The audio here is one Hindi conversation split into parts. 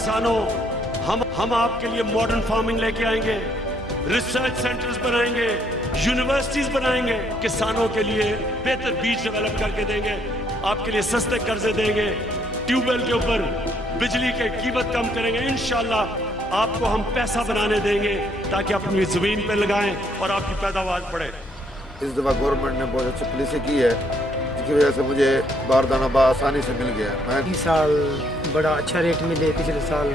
किसानों, हम आपके लिए मॉडर्न फार्मिंग लेके आएंगे, रिसर्च सेंटर्स बनाएंगे, यूनिवर्सिटीज बनाएंगे, किसानों के लिए बेहतर बीज डेवलप करके देंगे, आपके लिए सस्ते कर्जे देंगे, ट्यूबवेल के ऊपर बिजली की कीमत कम करेंगे। इंशाल्लाह आपको हम पैसा बनाने देंगे ताकि आप अपनी जमीन पे लगाएं और आपकी पैदावार बढ़े। इस दफा गवर्नमेंट ने बहुत अच्छी पॉलिसी की है, जिसकी वजह से मुझे बारदाना आसानी से मिल गया। इस साल बड़ा अच्छा रेट मिले, पिछले साल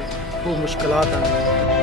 खूब मुश्किलात आई।